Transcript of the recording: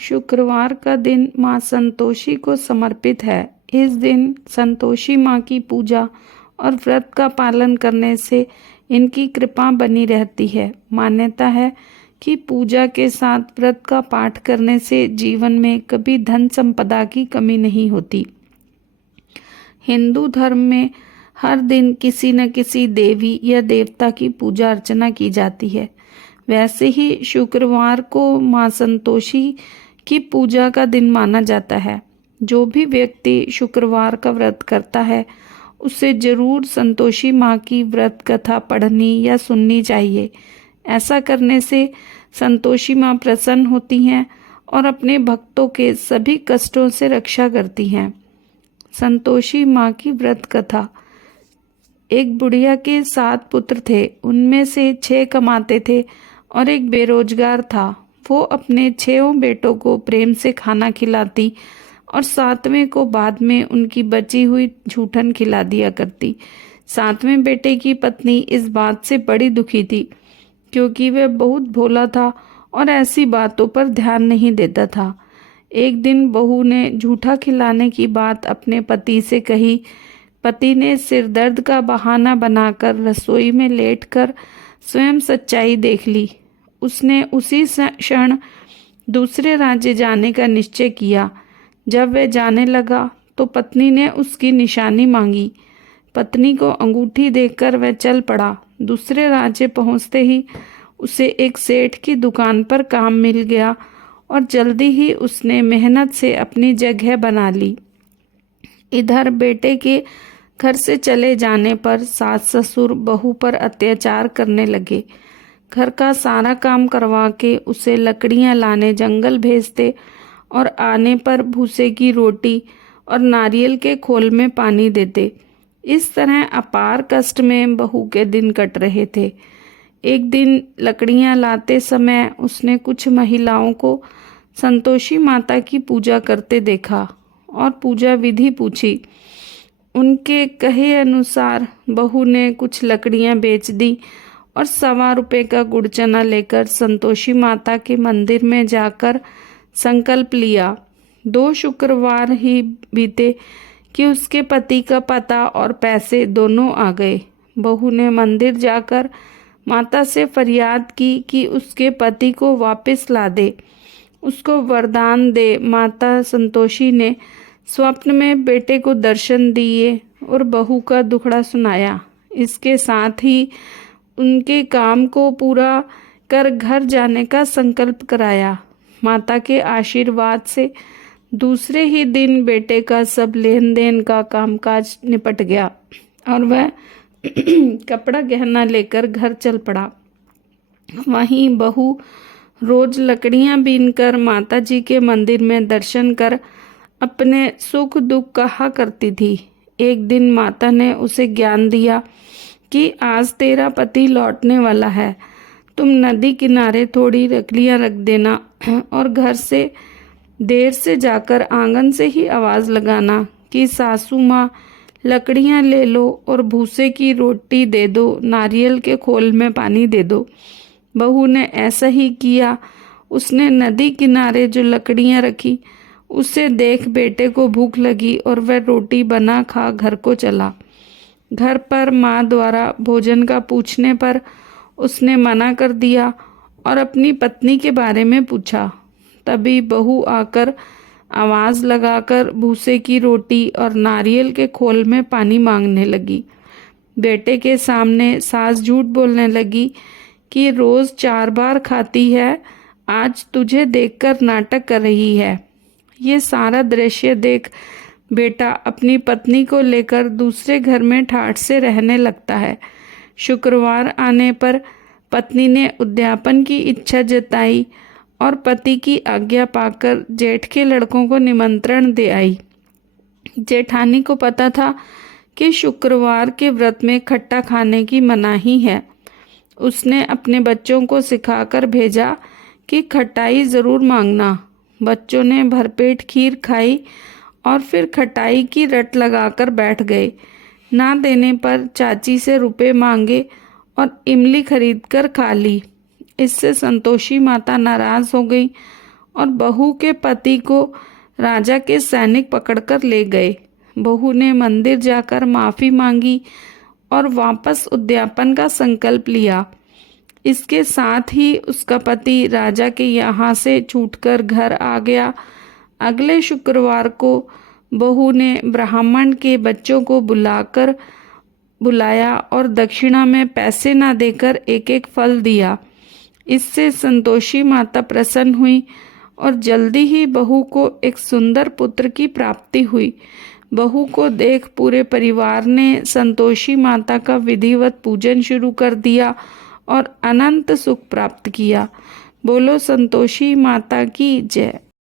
शुक्रवार का दिन माँ संतोषी को समर्पित है। इस दिन संतोषी माँ की पूजा और व्रत का पालन करने से इनकी कृपा बनी रहती है। मान्यता है कि पूजा के साथ व्रत का पाठ करने से जीवन में कभी धन संपदा की कमी नहीं होती। हिंदू धर्म में हर दिन किसी न किसी देवी या देवता की पूजा अर्चना की जाती है। वैसे ही शुक्रवार को माँ संतोषी की पूजा का दिन माना जाता है। जो भी व्यक्ति शुक्रवार का व्रत करता है उसे जरूर संतोषी माँ की व्रत कथा पढ़नी या सुननी चाहिए। ऐसा करने से संतोषी माँ प्रसन्न होती हैं और अपने भक्तों के सभी कष्टों से रक्षा करती हैं। संतोषी माँ की व्रत कथा। एक बुढ़िया के 7 पुत्र थे। उनमें से 6 कमाते थे और एक बेरोजगार था। वो अपने 6 बेटों को प्रेम से खाना खिलाती और 7वें को बाद में उनकी बची हुई जूठन खिला दिया करती। 7वें बेटे की पत्नी इस बात से बड़ी दुखी थी क्योंकि वह बहुत भोला था और ऐसी बातों पर ध्यान नहीं देता था। एक दिन बहू ने जूठा खिलाने की बात अपने पति से कही। पति ने सिर दर्द का बहाना बनाकर रसोई में लेटकर स्वयं सच्चाई देख ली। उसने उसी क्षण दूसरे राज्य जाने का निश्चय किया। जब वह जाने लगा तो पत्नी ने उसकी निशानी मांगी। पत्नी को अंगूठी देखकर वह चल पड़ा। दूसरे राज्य पहुंचते ही उसे एक सेठ की दुकान पर काम मिल गया और जल्दी ही उसने मेहनत से अपनी जगह बना ली। इधर बेटे के घर से चले जाने पर सास ससुर बहू पर अत्याचार करने लगे। घर का सारा काम करवा के उसे लकड़ियां लाने जंगल भेजते और आने पर भूसे की रोटी और नारियल के खोल में पानी देते। इस तरह अपार कष्ट में बहू के दिन कट रहे थे। एक दिन लकड़ियां लाते समय उसने कुछ महिलाओं को संतोषी माता की पूजा करते देखा और पूजा विधि पूछी। उनके कहे अनुसार बहू ने कुछ लकड़ियां बेच दी और 1.25 रुपये का गुड़ चना लेकर संतोषी माता के मंदिर में जाकर संकल्प लिया। 2 शुक्रवार ही बीते कि उसके पति का पता और पैसे दोनों आ गए। बहू ने मंदिर जाकर माता से फरियाद की कि उसके पति को वापस ला दे, उसको वरदान दे। माता संतोषी ने स्वप्न में बेटे को दर्शन दिए और बहू का दुखड़ा सुनाया। इसके साथ ही उनके काम को पूरा कर घर जाने का संकल्प कराया। माता के आशीर्वाद से दूसरे ही दिन बेटे का सब लेन देन का कामकाज निपट गया और वह कपड़ा गहना लेकर घर चल पड़ा। वहीं बहू रोज लकड़ियां बीनकर माता जी के मंदिर में दर्शन कर अपने सुख दुख कहा करती थी। एक दिन माता ने उसे ज्ञान दिया कि आज तेरा पति लौटने वाला है। तुम नदी किनारे थोड़ी लकड़ियां रख देना और घर से देर से जाकर आंगन से ही आवाज़ लगाना कि सासू माँ लकड़ियां ले लो और भूसे की रोटी दे दो, नारियल के खोल में पानी दे दो। बहू ने ऐसा ही किया। उसने नदी किनारे जो लकड़ियां रखी उसे देख बेटे को भूख लगी और वह रोटी बना खा घर को चला। घर पर माँ द्वारा भोजन का पूछने पर उसने मना कर दिया और अपनी पत्नी के बारे में पूछा। तभी बहू आकर आवाज़ लगाकर भूसे की रोटी और नारियल के खोल में पानी मांगने लगी। बेटे के सामने सास झूठ बोलने लगी कि रोज़ 4 बार खाती है, आज तुझे देखकर नाटक कर रही है। ये सारा दृश्य देख बेटा अपनी पत्नी को लेकर दूसरे घर में ठाठ से रहने लगता है। शुक्रवार आने पर पत्नी ने उद्यापन की इच्छा जताई और पति की आज्ञा पाकर जेठ के लड़कों को निमंत्रण दे आई। जेठानी को पता था कि शुक्रवार के व्रत में खट्टा खाने की मनाही है। उसने अपने बच्चों को सिखाकर भेजा कि खटाई ज़रूर मांगना। बच्चों ने भरपेट खीर खाई और फिर खटाई की रट लगाकर बैठ गए। ना देने पर चाची से रुपए मांगे और इमली खरीदकर खा ली। इससे संतोषी माता नाराज़ हो गई और बहू के पति को राजा के सैनिक पकड़कर ले गए। बहू ने मंदिर जाकर माफ़ी मांगी और वापस उद्यापन का संकल्प लिया। इसके साथ ही उसका पति राजा के यहाँ से छूटकर घर आ गया। अगले शुक्रवार को बहू ने ब्राह्मण के बच्चों को बुलाया और दक्षिणा में पैसे ना देकर एक एक फल दिया। इससे संतोषी माता प्रसन्न हुई और जल्दी ही बहू को एक सुंदर पुत्र की प्राप्ति हुई। बहू को देख पूरे परिवार ने संतोषी माता का विधिवत पूजन शुरू कर दिया और अनंत सुख प्राप्त किया। बोलो संतोषी माता की जय।